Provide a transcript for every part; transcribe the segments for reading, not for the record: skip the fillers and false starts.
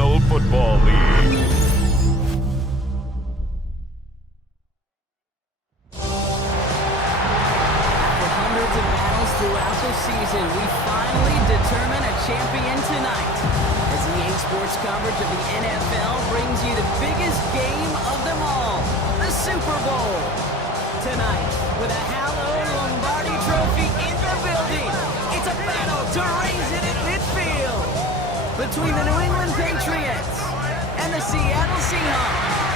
National Football League. Throughout the season, we finally determine a champion tonight. As EA Sports coverage of the NFL brings you the biggest game of them all, the Super Bowl. Tonight, with a hallowed Lombardi trophy in the building, it's a battle to raise it at midfield between the New England Patriots and the Seattle Seahawks.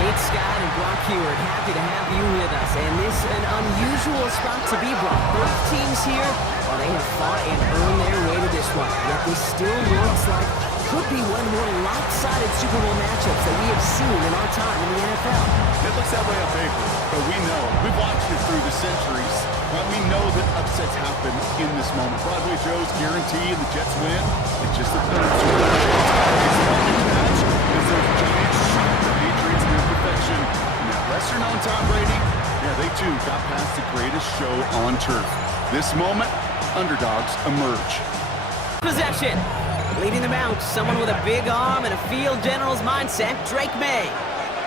Kate Scott and Brock Heward, happy to have you with us. And this is an unusual spot to be, Brock. Both teams here, well, they have fought and earned their way to this one. Yet this still looks like could be one of the more lopsided Super Bowl matchups that we have seen in our time in the NFL. It looks that way on paper, but we know. We've watched it through the centuries. But we know that upsets happen in this moment. Broadway Joe's guarantee and the Jets win. It's just the third Super Bowl it's a match because there's a giant shock the Patriots in their perfection. And that lesser-known Tom Brady, yeah, they too got past the greatest show on turf. This moment, underdogs emerge. Possession. Leading them out, someone with a big arm and a field general's mindset, Drake May.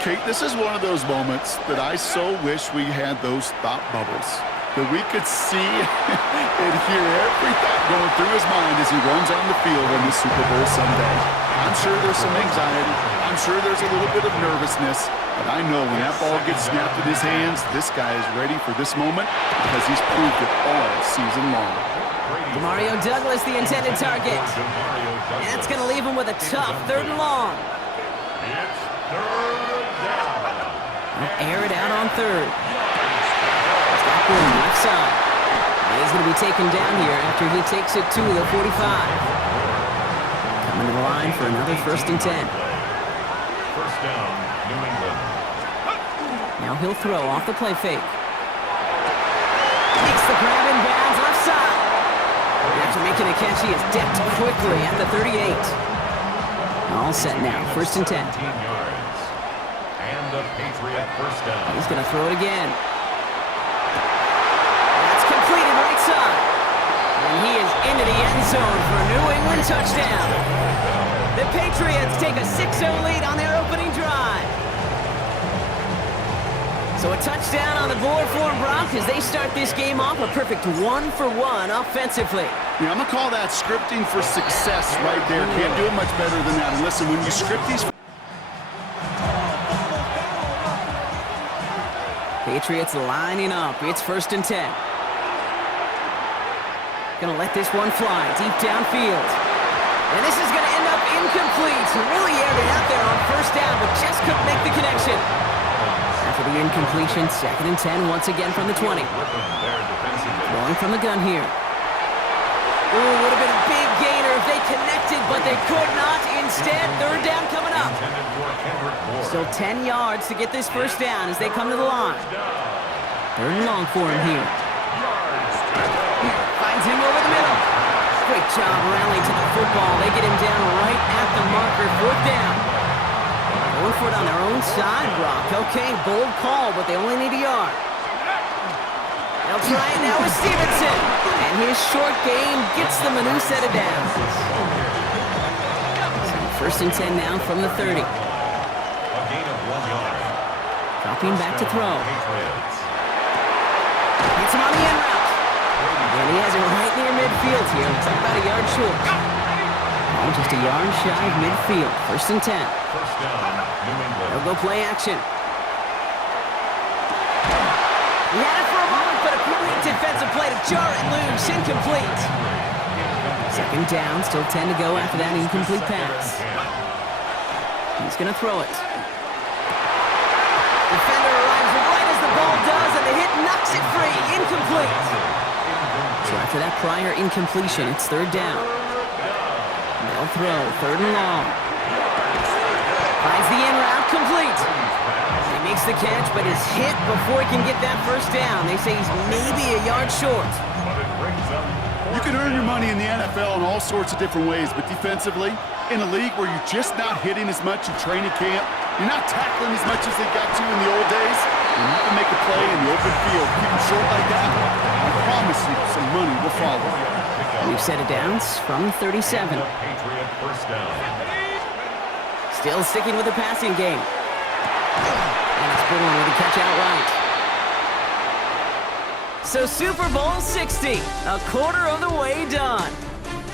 Kate, this is one of those moments that I so wish we had those thought bubbles. That we could see and hear every thought going through his mind as he runs on the field on this Super Bowl Sunday. I'm sure there's some anxiety. I'm sure there's a little bit of nervousness. But I know when that ball gets snapped in his hands, this guy is ready for this moment because he's proved it all season long. Mario Douglas, the intended target. And it's going to leave him with a tough 3rd and long. It's 3rd down. Air it out on 3rd. Left side. And he's going to be taken down here after he takes it to the 45. Coming to the line for another 1st and 10. First down, New England. Now he'll throw off the play fake. Makes the grab in bounds left side. After making a catch, he is decked quickly at the 38. All set now, 1st and 10. 19 yards. And a Patriot first down. He's going to throw it again. And he is into the end zone for a New England touchdown. The Patriots take a 6-0 lead on their opening drive. So a touchdown on the board for them, Brock, as they start this game off a perfect 1-for-1 offensively. Yeah, I'm going to call that scripting for success right there. Can't do it much better than that. And listen, when you script these... Patriots lining up. It's 1st and 10. Gonna let this one fly deep downfield. And this is gonna end up incomplete. Really aired it out there on 1st down, but just couldn't make the connection. After the incompletion, 2nd and 10 once again from the 20. Throwing from the gun here. Ooh, would have been a big gainer if they connected, but they could not. Instead, 3rd down coming up. Still 10 yards to get this 1st down as they come to the line. 3rd and long for him here. Finds him over the middle. Great job rallying to the football. They get him down right at the marker. 4th down. Going for it on their own side, Brock. Okay, bold call, but they only need a yard. They'll try it now with Stevenson. And his short game gets them a new set of downs. So 1st and 10 now from the 30. A gain of 1 yard. Dropping back to throw. Gets him on the end route. And he has it right near midfield here. Looks like about a yard short. Oh, just a yard shy of midfield. 1st and 10. First down, New England. They'll go play action. He had it for a moment, but a great defensive play to jar it loose. Incomplete. 2nd down, still 10 to go after that incomplete pass. He's going to throw it. Defender arrives right as the ball does, and the hit knocks it free. Incomplete. So after that prior incompletion, it's 3rd down. They'll throw, 3rd and long. Finds the in route, complete. He makes the catch, but is hit before he can get that 1st down. They say he's maybe a yard short. You can earn your money in the NFL in all sorts of different ways, but defensively, in a league where you're just not hitting as much in training camp, you're not tackling as much as they got to in the old days, and you can make a play in the open field, keep them short like that, I promise you some money will follow. We've set it down from 37. And a Patriot first down. Still sticking with the passing game. And it's Bourne with a catch outright. So Super Bowl 60, a quarter of the way done.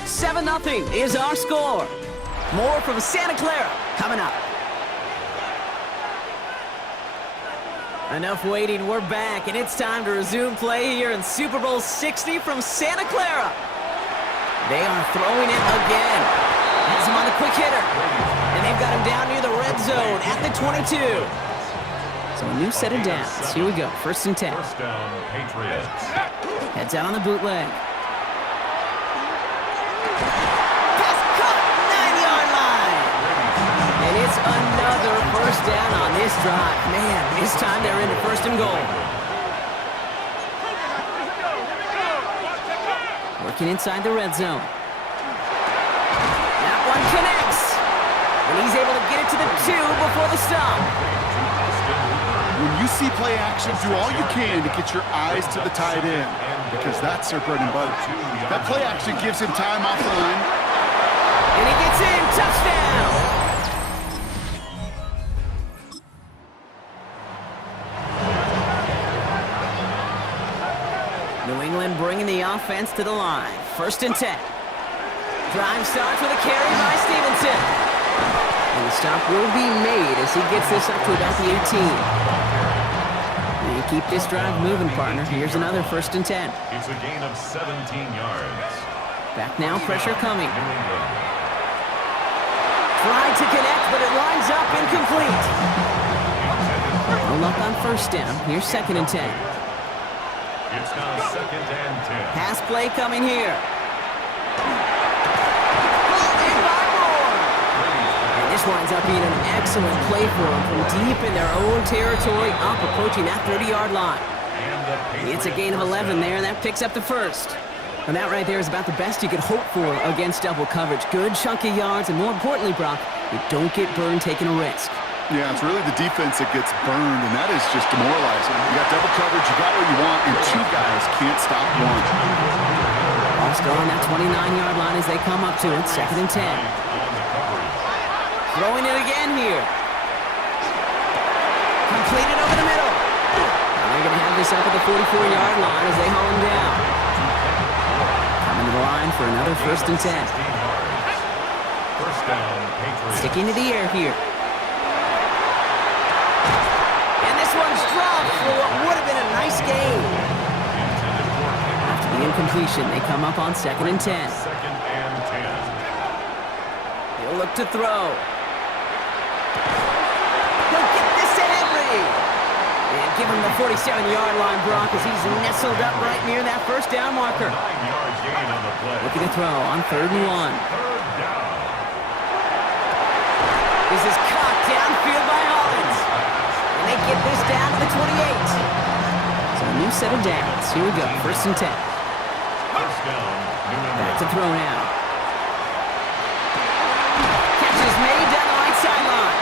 7-0 is our score. More from Santa Clara coming up. Enough waiting, we're back, and it's time to resume play here in Super Bowl 60 from Santa Clara. They are throwing it again. Has him on the quick hitter. And they've got him down near the red zone at the 22. So a new set of downs. Here we go, 1st and 10. First down, Patriots. Heads out on the bootleg. Pass caught, 9-yard line. And it's another first down on this drive. Man, this time they're into 1st and goal. Working inside the red zone. That one connects. And he's able to get it to the 2 before the stop. When you see play action, do all you can to get your eyes to the tight end, because that's their bread and butter. That play action gives him time off the line. And he gets in, touchdown! New England bringing the offense to the line. 1st and 10. Drive starts with a carry by Stevenson. And the stop will be made as he gets this up to about the 18. You keep this drive moving, partner. Here's another 1st and 10. It's a gain of 17 yards. Back now, pressure coming. Tried to connect, but it lines up incomplete. No luck on 1st down. Here's 2nd and 10. It's now 2nd and 10. Pass play coming here. Ball in by Moore. And this winds up being an excellent play for them from deep in their own territory, up approaching that 30-yard line. It's a gain of 11 there, and that picks up the 1st. And that right there is about the best you could hope for against double coverage. Good chunky yards, and more importantly, Brock, you don't get burned taking a risk. Yeah, it's really the defense that gets burned, and that is just demoralizing. You got double coverage, you got what you want, and 2 guys can't stop one. Ball still on that 29-yard line as they come up to it, 2nd and 10. Throwing it again here. Completed over the middle. And they're going to have this up at the 44-yard line as they haul him down. Coming to the line for another 1st and 10. First down, Patriots. Sticking to the air here. And this one's dropped for what would have been a nice game. After the incompletion, they come up on 2nd and 10. 2nd and 10. He'll look to throw. He'll get this to Henry. And give him the 47-yard line, Brock, as he's nestled up right near that 1st down marker. 9-yard gain on the play. Looking to throw on 3rd and 1. 3rd down. This is caught downfield by Hollins. And they get this down to the 28. So a new set of downs. Here we go, 1st and 10. First down, New England. Back to throw now. Catch is made down the right sideline.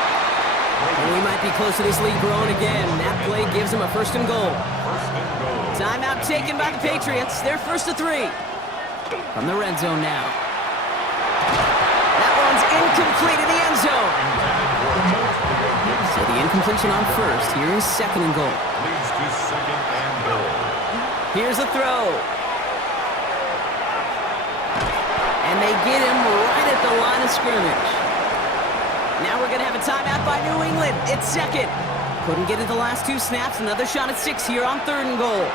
And we might be close to this lead growing again. That play gives them a 1st and goal. First and goal. Timeout taken by the Patriots. They're 1st to 3. From the red zone now. That one's incomplete in the end zone. So the incompletion on 1st. Here is 2nd and goal. Leads to 2nd and goal. Here's a throw. And they get him right at the line of scrimmage. Now we're going to have a timeout by New England. It's 2nd. Couldn't get it the last 2 snaps. Another shot at 6 here on 3rd and goal.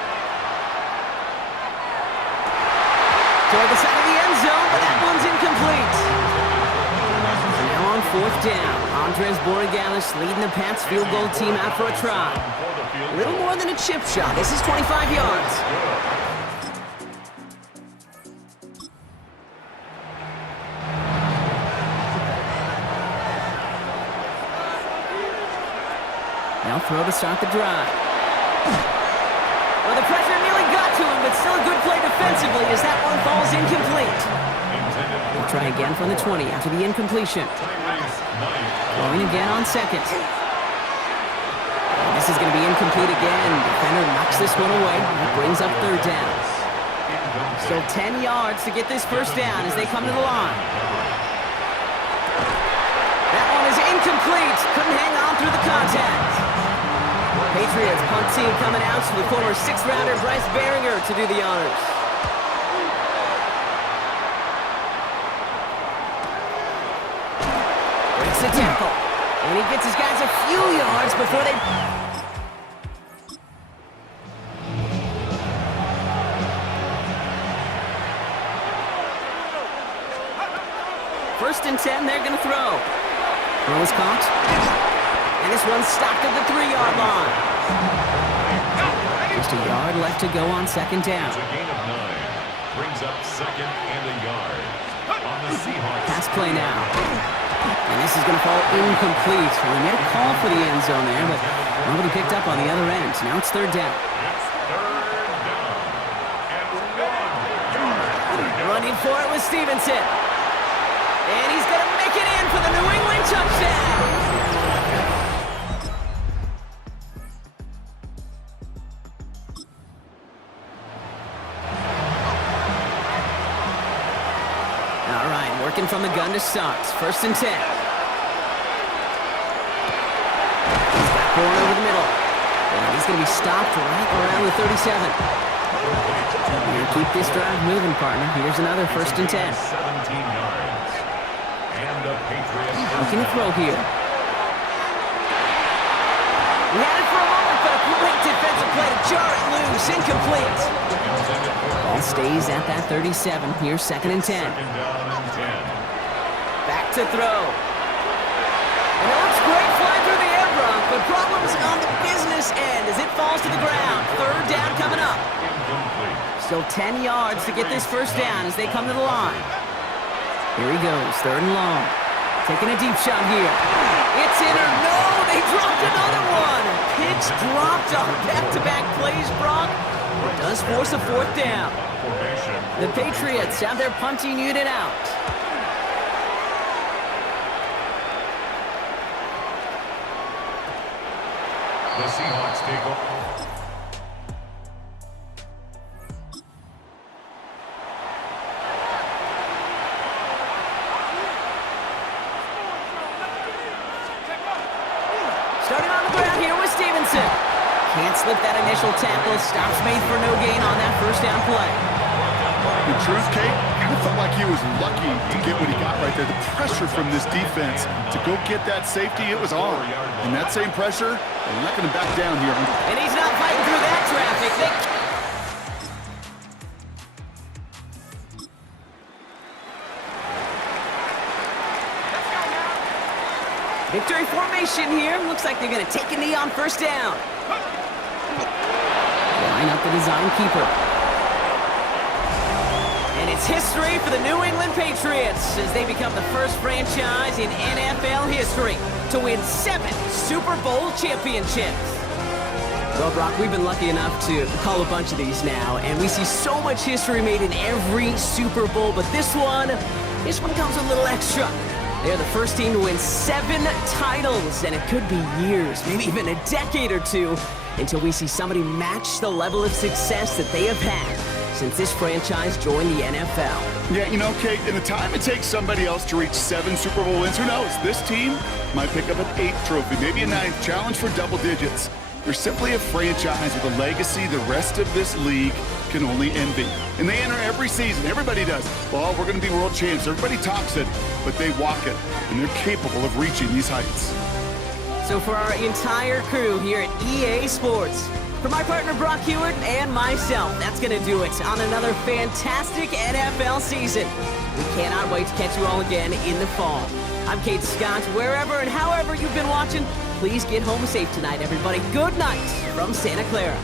Toward the side of the end zone, but that one's incomplete. And now on 4th down, Andres Borregalis leading the Pats field goal team out for a try. A little more than a chip shot. This is 25 yards. Now throw to start the drive. Well, the pressure nearly got to him, but still a good play defensively as that one falls incomplete. We'll try again from the 20 after the incompletion. Throwing again on 2nd. And this is going to be incomplete again. Defender knocks this one away. That brings up 3rd down. Still 10 yards to get this first down as they come to the line. That one is incomplete. Couldn't hang on through the contact. Patriots punt team coming out to the former 6th-rounder Bryce Behringer to do the honors. Breaks the tackle. And he gets his guys a few yards before they... First and 10, they're going to throw. Throw is caught. And this one's stopped at the 3-yard line. Just a yard left to go on second down. It's a gain of 9. Brings up 2nd and a yard. On the Seahawks. Pass play now. And this is going to fall incomplete. Well, they made a call for the end zone there, but nobody picked up on the other end. Now it's 3rd down. Running for it was Stevenson. And he's going to make it in for the New England touchdown. All right, working from the gun to start. First and 10. He's got Bourne over the middle. And he's going to be stopped right around the 37. Here, keep this drive moving, partner. Here's another first and 10. 17 yards. And the Patriots. Looking to throw here. He had it for a moment, but a great defensive play to jar it loose. Incomplete. Ball stays at that 37. Here's 2nd and 10. Back to throw. And it looks great flying through the air, Brock, but problems on the business end as it falls to the ground. 3rd down coming up. Still 10 yards to get this first down as they come to the line. Here he goes, 3rd and long. Taking a deep shot here. It's in or no, they dropped another one. Pitch dropped on back-to-back plays, Brock. It does force a 4th down. The Patriots have their punting unit out. The Seahawks take over. Starting on the ground here with Stevenson. Can't slip that initial tackle. Stops made for no gain on that first down play. The truth, Kate, kind of felt like he was lucky to get what he got right there. The pressure from this defense to go get that safety, it was on. And that same pressure, they're not going to back down here. And he's not fighting through that traffic. Victory formation here. Looks like they're going to take a knee on first down. Line up the design keeper. And it's history for the New England Patriots as they become the first franchise in NFL history to win 7 Super Bowl championships. Well, Brock, we've been lucky enough to call a bunch of these now, and we see so much history made in every Super Bowl, but this one comes a little extra. They're the first team to win 7 titles, and it could be years, maybe even a decade or two, until we see somebody match the level of success that they have had since this franchise joined the NFL. Yeah, you know, Kate, in the time it takes somebody else to reach 7 Super Bowl wins, who knows? This team might pick up an 8th trophy, maybe a 9th, challenge for double digits. They're simply a franchise with a legacy the rest of this league can only envy. And they enter every season. Everybody does. Well, we're going to be world champs. Everybody talks it, but they walk it. And they're capable of reaching these heights. So for our entire crew here at EA Sports, for my partner Brock Hewitt and myself, that's going to do it on another fantastic NFL season. We cannot wait to catch you all again in the fall. I'm Kate Scott. Wherever and however you've been watching, please get home safe tonight, everybody. Good night from Santa Clara.